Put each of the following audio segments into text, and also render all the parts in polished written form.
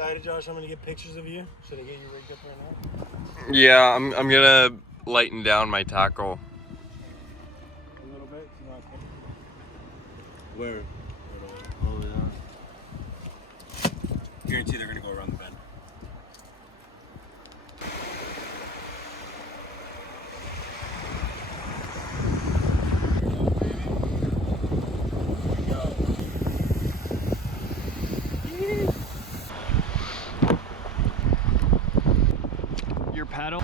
excited, Josh? I'm gonna get pictures of you. Should I get you rigged up right now? Yeah, I'm gonna lighten down my tackle. A little bit. Where? Oh yeah. Guarantee they're gonna go around the bend. Your paddle.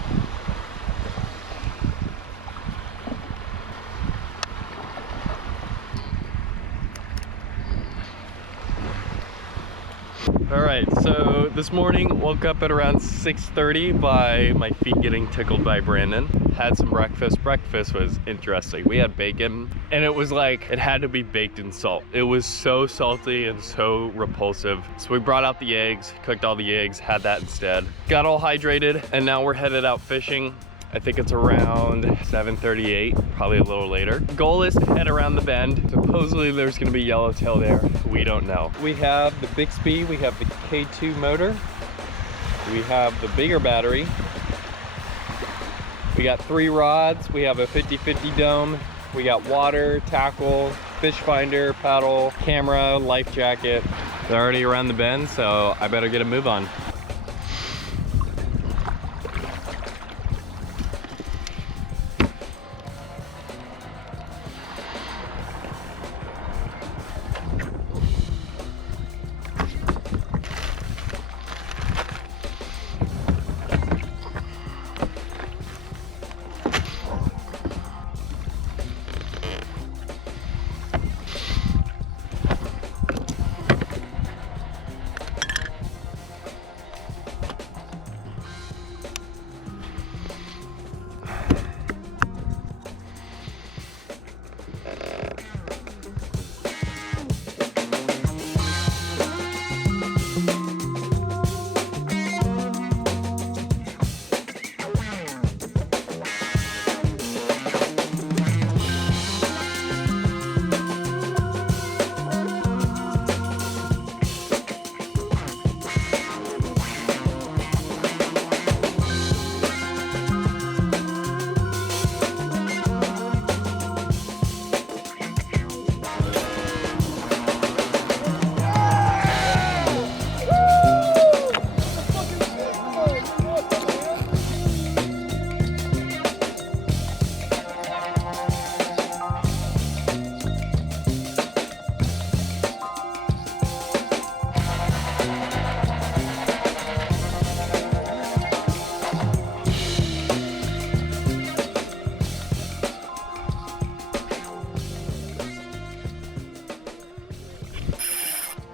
Alright, so this morning woke up at around 6:30 by my feet getting tickled by Brandon. Had some breakfast. Breakfast was interesting. We had bacon and it was like it had to be baked in salt. It was so salty and so repulsive. So we brought out the eggs, cooked all the eggs, had that instead. Got all hydrated and now we're headed out fishing. I think it's around 7:38, probably a little later. Goal is to head around the bend. Supposedly there's gonna be yellowtail there. We don't know. We have the BIXPY, we have the K2 motor, we have the bigger battery. We got 3 rods, we have a 50-50 dome, we got water, tackle, fish finder, paddle, camera, life jacket. They're already around the bend, so I better get a move on.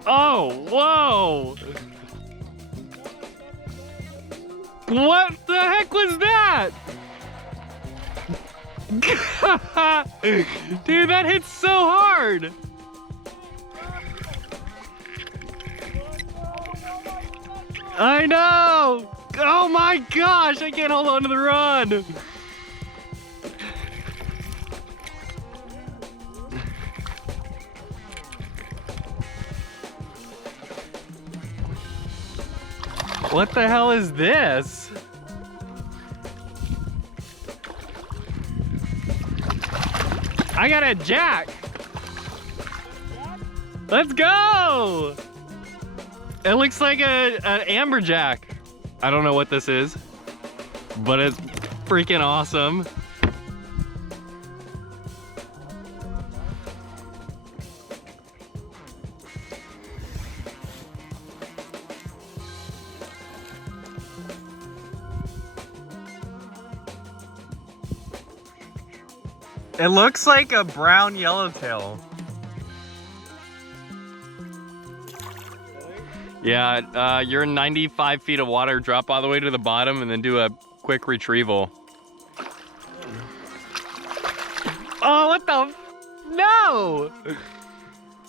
Oh, whoa! What the heck was that? Dude, that hit so hard! I know! Oh my gosh, I can't hold on to the rod! What the hell is this? I got a jack. Let's go. It looks like an amberjack. I don't know what this is, but it's freaking awesome. It looks like a brown yellowtail. Yeah, you're in 95 feet of water, drop all the way to the bottom and then do a quick retrieval. Oh, what the? No!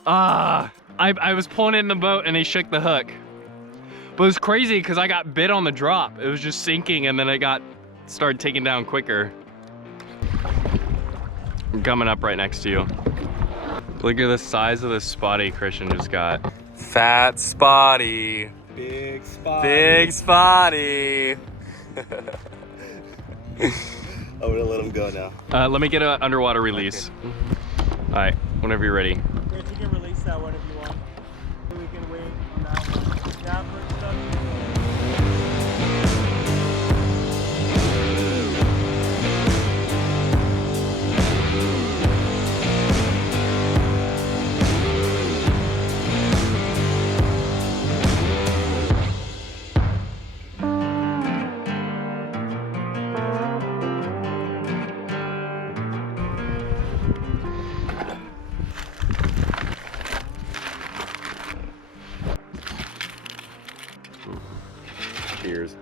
I was pulling it in the boat and he shook the hook. But it was crazy because I got bit on the drop. It was just sinking and then it started taking down quicker. I'm coming up right next to you. Look at the size of the spotty Christian just got. Fat spotty. Big spot. Big spotty. I'm gonna let him go now. Let me get an underwater release. Okay. All right, whenever you're ready. Chris, you can release that one if you want. We can wait on that one. Yeah, first stuff. Cheers.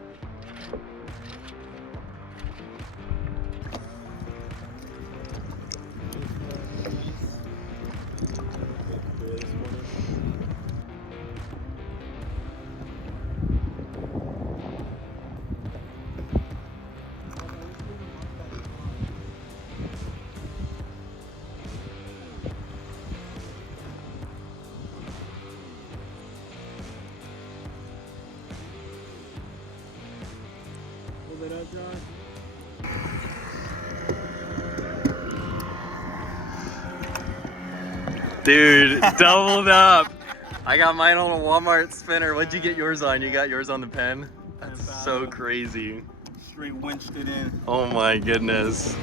Hold it up, John. Dude, doubled up. I got mine on a Walmart spinner. What'd you get yours on? You got yours on the pen? That's so crazy. Straight winched it in. Oh my goodness.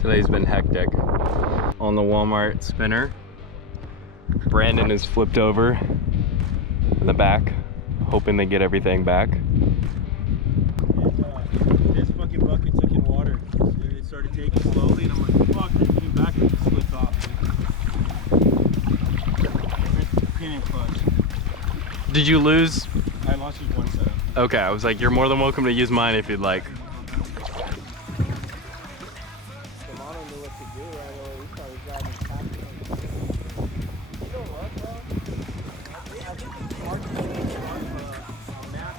Today's been hectic. On the Walmart spinner, Brandon is flipped over in the back, hoping to get everything back. This fucking bucket took in water. It started taking slowly, and I'm like, fuck, I'm getting back and it slipped off. Pin and clutch. Did you lose? I lost just one setup. Okay, I was like, you're more than welcome to use mine if you'd like. Shimano knew what to do right away. We started driving past. You know what, bro? I think it's hard to get a map.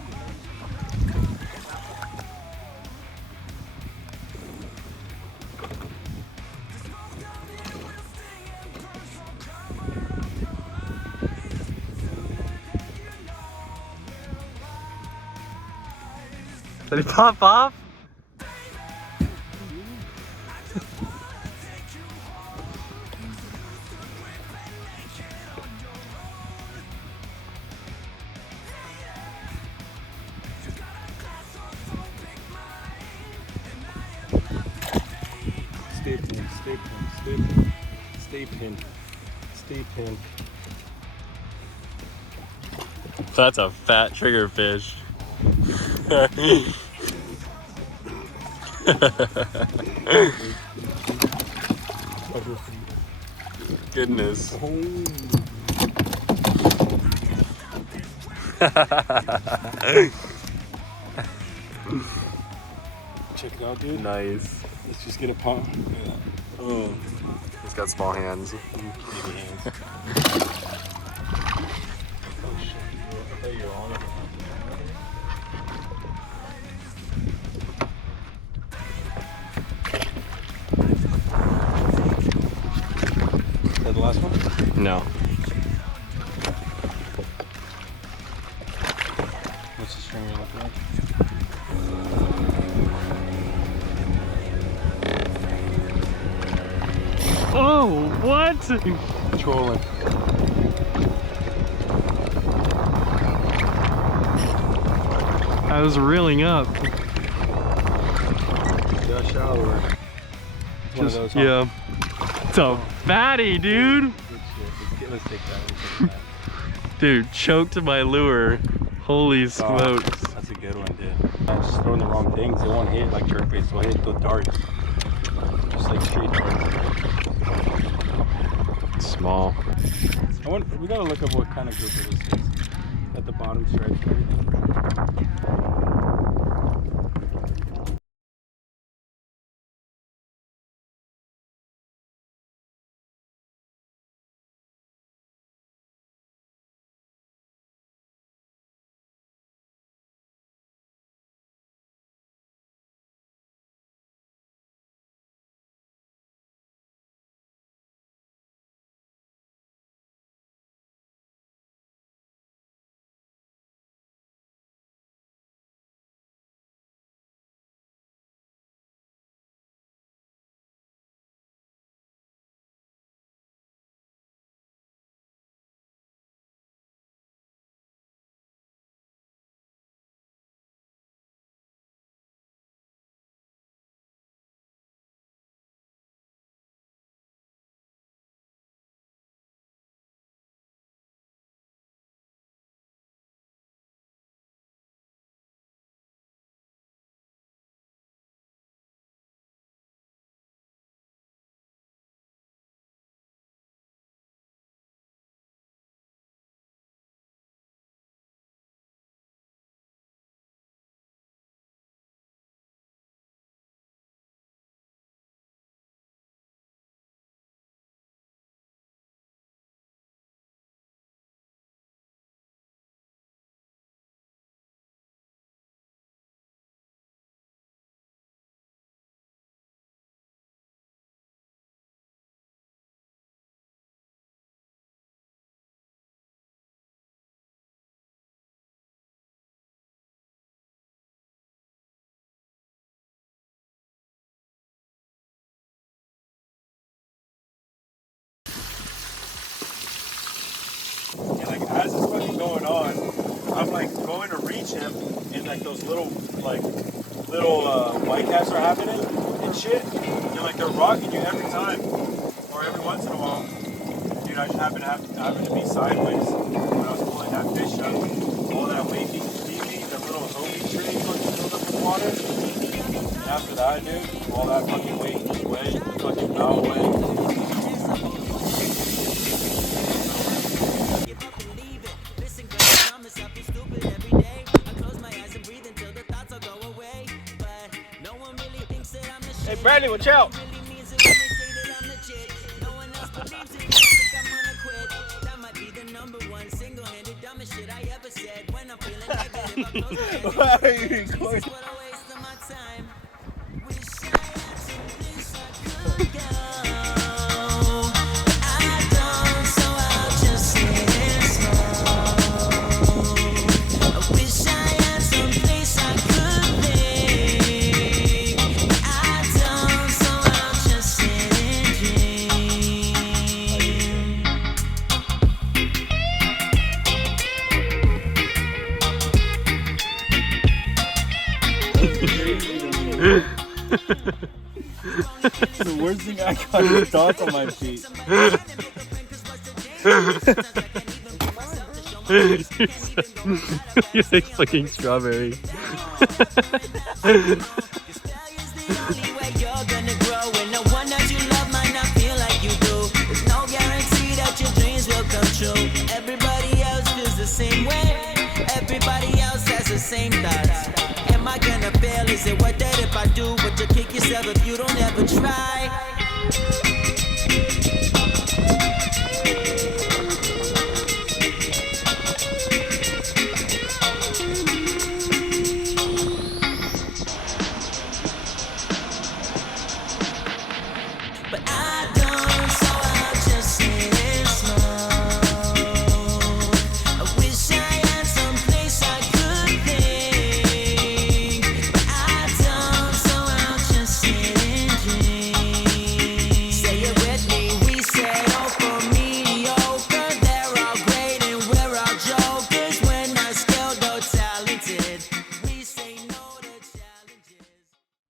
Did he pop off? Stay pin, stay pin, stay pin, stay pin, stay pin. That's a fat triggerfish. Goodness. Check it out, dude. Nice. Let's just get a pump. Oh, He's got small hands. baby hands. Oh shit! I thought you were on it. Is that the last one? No. What's the string look like? Oh, what? Trolling. I was reeling up. Just shallower. It's one of those, huh? Yeah. It's a fatty, dude. Good shit. Let's take that. Dude, choked my lure. Holy smokes. That's a good one, dude. I was just throwing the wrong things. It won't hit like jerkbait, so I hit the darts. Just like straight darts. Small. We gotta look up what kind of grouper this is. At the bottom stripes and everything. like going to reach him, and like those little white caps are happening and shit. And like they're rocking you every time, or every once in a while. Dude, I just happen to be sideways when I was pulling that fish up. All that weight being beefy, the little homie tree fucking filled up with water. And after that, dude, all that fucking weight just went, fucking bow went. Hey Bradley, watch out! Why are you recording? The worst thing I got is dots on my feet. You're like fucking strawberry. Everybody else feels the same way. Everybody else has the same thoughts. Am I gonna fail? Is it what they